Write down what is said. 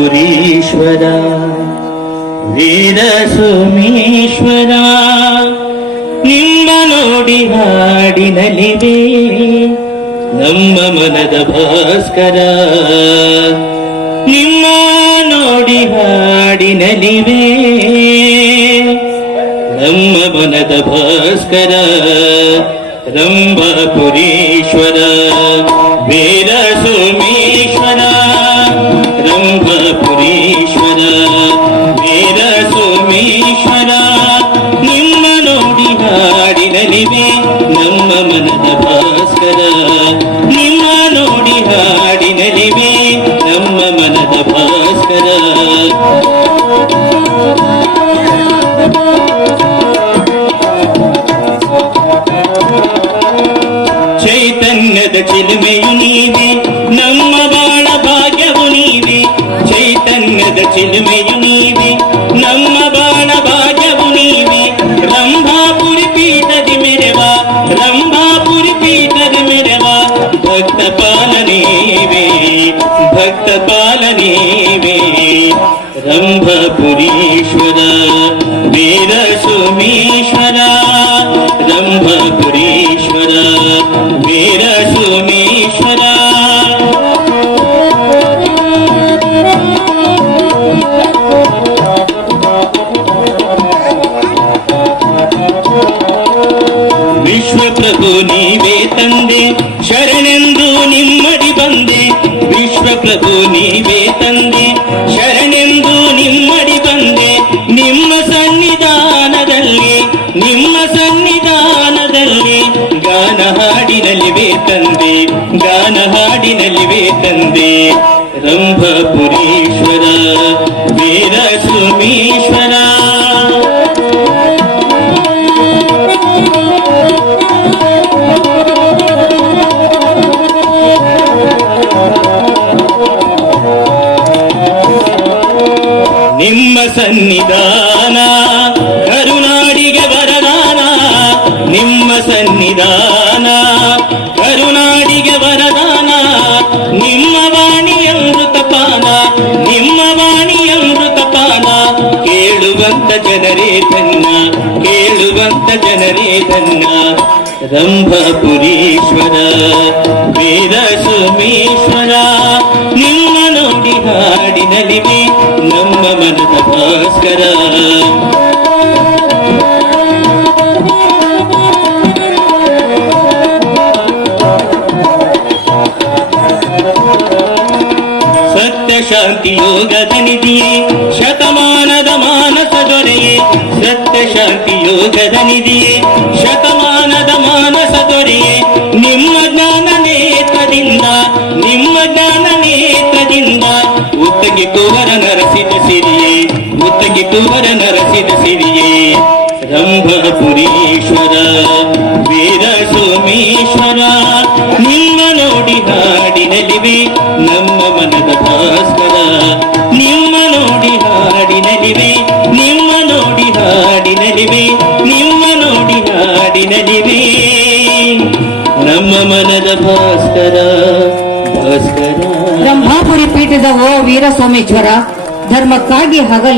ರಂಭಾಪುರೀಶ್ವರ ವೀರ ಸೋಮೇಶ್ವರ ನಿಮ್ಮ ನೋಡಿ ಹಾಡಿನಲಿವೆ ನಮ್ಮ ಮನದ ಭಾಸ್ಕರ ನಿಮ್ಮ ನೋಡಿ ಹಾಡಿನಲಿವೆ ನಮ್ಮ ಮನದ ಭಾಸ್ಕರ ರಂಭಾಪುರೀಶ್ವರ ವೀರ ಸೋಮೇಶ್ವರ ರಂಭಾಪುರೀಶ್ವರ ವೀರ ಸೋಮೇಶ್ವರ ನಿಮ್ಮ ನೋಡಿ ಹಾಡಿನಲಿವೆ ನಮ್ಮ ಮನದ ಭಾಸ್ಕರ ನಿಮ್ಮ ನೋಡಿ ಹಾಡಿನಲಿವೆ ನಮ್ಮ ಮನದ ಭಾಸ್ಕರ ಚೈತನ್ಯದ ಚಿಲುಮೆಯು ನೀವೆ ನಮ್ಮ ಬಾಳ ಭಾಗ್ಯವು ನೀವೆ ಚೈತನ್ಯದ ಚಿಲುಮೆಯು ನೀವೆ ನಮ್ಮ ಬಾಳ ಭಾಗ್ಯವು ನೀವೆ ರಂಭಾಪುರಿ ಪೀಠದಿ ಮೆರೆವ ರಂಭಾಪುರಿ ಪೀಠದಿ ಮೆರೆವ ಭಕ್ತ ಪಾಲನೇವೆ ಭಕ್ತ ಪಾಲನೇವೆ ರಂಭಾಪುರೀಶ್ವರ ವೀರ ಸೋಮೇಶ್ವರ ರಂಭಾಪುರೀಶ್ವರ ವೀರ ಸೋಮೇಶ್ವರ ವಿಶ್ವಪ್ರಭು ನೀವೇ ತಂದೆ ಶರಣೆಂದು ನಿಮ್ಮಡಿ ಬಂದೆ ವಿಶ್ವಪ್ರಭು ನೀವೇ ತಂದೆ ಶರಣೆಂದು ನಿಮ್ಮಡಿ ಬಂದೆ ನಿಮ್ಮ ಸನ್ನಿಧಾನದಲ್ಲಿ ನಿಮ್ಮ ಸನ್ನಿಧಾನದಲ್ಲಿ ಗಾನ ಹಾಡಿನಲಿವೆ ತಂದೆ ಗಾನ ಹಾಡಿನಲಿವೆ ತಂದೆ ರಂಭಾಪುರೀಶ್ವರ ವೀರ ಸೋಮೇಶ್ವರ ನಿಮ್ಮ ಸನ್ನಿಧಾನ ಕರುನಾಡಿಗೆ ವರದಾನ ನಿಮ್ಮ ಸನ್ನಿಧಾನ ಕರುನಾಡಿಗೆ ವರದಾನ ನಿಮ್ಮ ವಾಣಿಯ ಅಮೃತಪಾನ ನಿಮ್ಮ ವಾಣಿಯ ಅಮೃತಪಾನ ಕೇಳುವಂತ ಜನರೇ ಧನ್ಯ ಕೇಳುವಂತ ಜನರೇ ಧನ್ಯ ರಂಭಾಪುರೀಶ್ವರ ವೀರ ಸೋಮೇಶ್ವರ ನಿಮ್ಮ ನೋಡಿ ಹಾಡಿನಲಿವೆ ನಮ್ಮ ಮನದ ಭಾಸ್ಕರ ಸತ್ಯ ಶಾಂತಿ ಯೋಗದ ನಿಧಿಯೇ ಶತಮಾನದ ಮಾನಸ ದೊರೆಯೇ ಸತ್ಯ ಶಾಂತಿ ಯೋಗದ ನಿಧಿಯೇ ಶತಮಾನದ ಮಾನಸ ದೊರೆಯೇ ನಿಮ್ಮ ಜ್ಞಾನ ನೇತ್ರದಿಂದ ನಿಮ್ಮ ಜ್ಞಾನ ನೇತ್ರದಿಂದ ಉತ್ತಗಿ ಕುವರ ನರಸಿದ ಸಿರಿಯೇ ಉತ್ತಗಿ ಕುವರ ನರಸಿದ ಸಿರಿಯೇ ರಂಭಾಪುರೀಶ್ವರ ವೀರ ಸೋಮೇಶ್ವರ ನಿಮ್ಮ ನೋಡಿ ಹಾಡಿನಲಿವೆ ನಮ್ಮ ಮನದ ಭಾಸ್ಕರ ನಿಮ್ಮ ನೋಡಿ ಹಾಡಿನಲಿವೆ ನಿಮ್ಮ ನೋಡಿ ಹಾಡಿನಲಿವೆ ನಿಮ್ಮ ನೋಡಿ ಹಾಡಿನಲಿವೆ ನಮ್ಮ ಮನದ ಭಾಸ್ಕರ ಭಾಸ್ಕರ ರಂಭಾಪುರಿ ಪೀಠದ ಓ ವೀರ ಸೋಮೇಶ್ವರ ಧರ್ಮಕ್ಕಾಗಿ ಹಗಲಿ